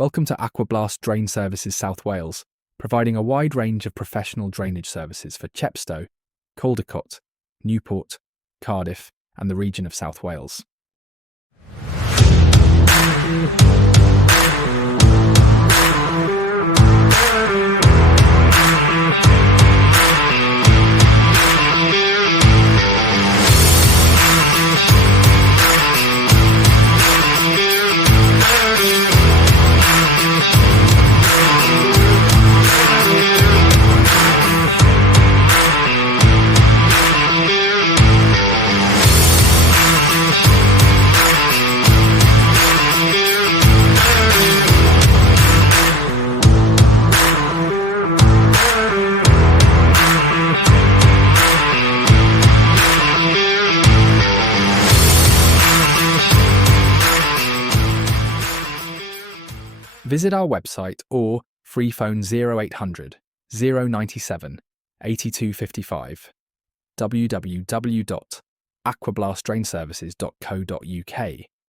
Welcome to Aquablast Drain Services South Wales, providing a wide range of professional drainage services for Chepstow, Cardiff, Newport, Cardiff, and the region of South Wales. Visit our website or free phone 0800 097 8255 www.aquablastdrainservices.co.uk